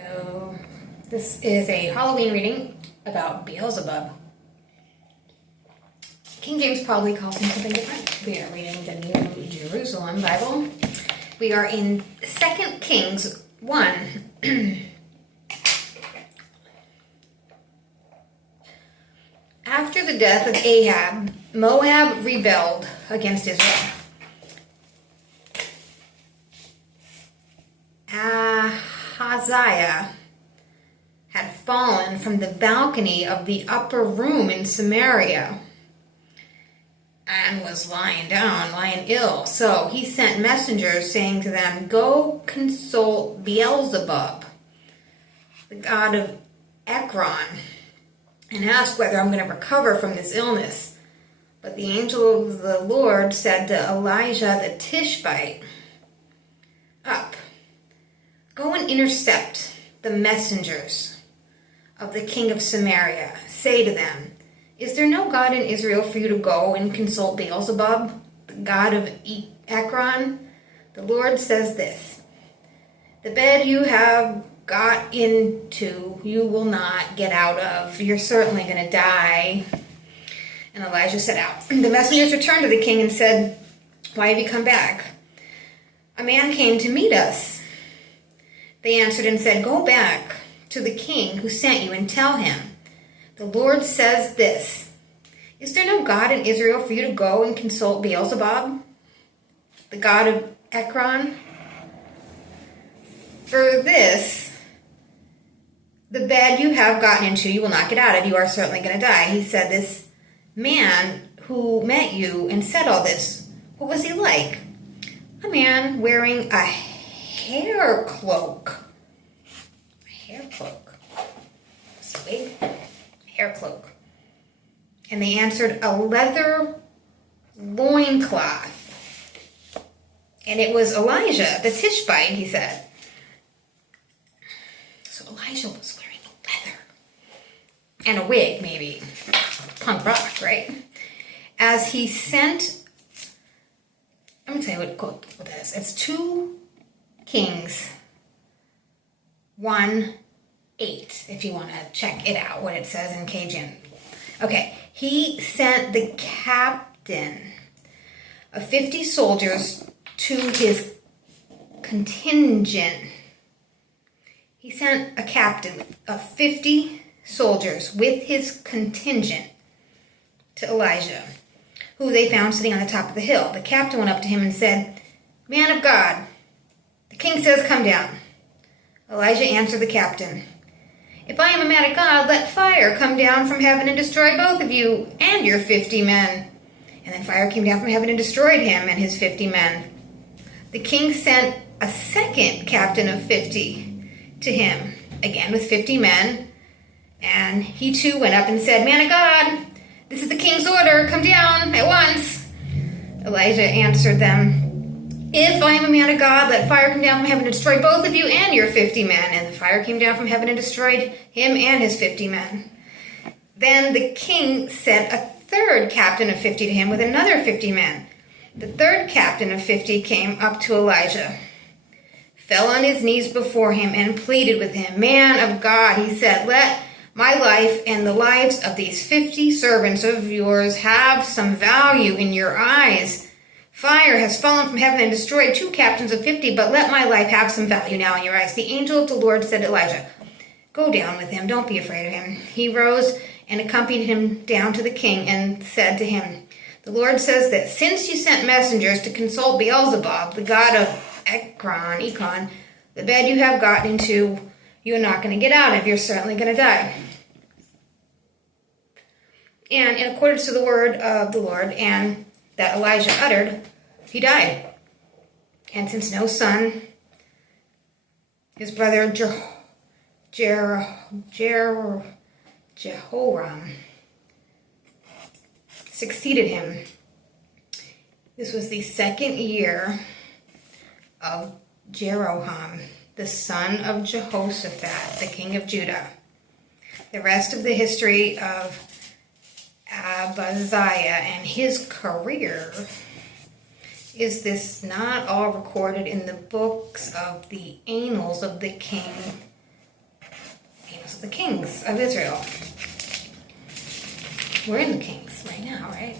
So, this is a Halloween reading about Beelzebub. King James probably calls him something different. We are reading the New Jerusalem Bible. We are in 2 Kings 1. After the death of Ahab, Moab rebelled against Israel. Ahaziah had fallen from the balcony of the upper room in Samaria and was lying ill. So he sent messengers saying to them, "Go consult Beelzebub, the god of Ekron, and ask whether I'm going to recover from this illness." But the angel of the Lord said to Elijah the Tishbite, "Up, go and intercept the messengers of the king of Samaria. Say to them, is there no God in Israel for you to go and consult Baalzebub, the god of Ekron? The Lord says this, the bed you have got into, you will not get out of. You're certainly going to die." And Elijah set out. The messengers returned to the king and said, "Why have you come back?" "A man came to meet us." They answered and said, "Go back to the king who sent you and tell him, the Lord says this, is there no God in Israel for you to go and consult Beelzebub, the god of Ekron? For this, the bed you have gotten into, you will not get out of. You are certainly going to die." He said, "This man who met you and said all this, what was he like?" "A man wearing a hair cloak." Hair cloak. Wig? Hair cloak. And they answered, "A leather loincloth." And it was Elijah the Tishbite, he said. So Elijah was wearing leather. And a wig, maybe. Punk rock, right? As he sent, I'm going to tell you what that is. It's 2 Kings 1:8, if you want to check it out, what it says in Cajun. Okay, he sent the captain of 50 soldiers to his contingent. He sent a captain of 50 soldiers with his contingent to Elijah, who they found sitting on the top of the hill. The captain went up to him and said, "Man of God, the king says come down." Elijah answered the captain, "If I am a man of God, let fire come down from heaven and destroy both of you and your 50 men. And then fire came down from heaven and destroyed him and his 50 men. The king sent a second captain of 50 to him, again with 50 men. And he too went up and said, "Man of God, this is the king's order. Come down at once." Elijah answered them, "If I am a man of God, let fire come down from heaven and destroy both of you and your 50 men." And the fire came down from heaven and destroyed him and his 50 men. Then the king sent a third captain of 50 to him with another 50 men. The third captain of 50 came up to Elijah, fell on his knees before him, and pleaded with him. "Man of God," he said, "let my life and the lives of these 50 servants of yours have some value in your eyes. Fire has fallen from heaven and destroyed 2 captains of 50, but let my life have some value now in your eyes." The angel of the Lord said to Elijah, "Go down with him, don't be afraid of him." He rose and accompanied him down to the king and said to him, "The Lord says this, since you sent messengers to consult Beelzebub, the god of Ekron, the bed you have gotten into, you're not going to get out of. You're certainly going to die." And in accordance to the word of the Lord and that Elijah uttered, he died. And since no son, his brother Jehoram succeeded him. This was the 2nd year of Jeroham, the son of Jehoshaphat, the king of Judah. The rest of the history of Ahaziah and his career Is this not all recorded in the books of the annals of the king the kings of Israel. We're in the kings right now, right?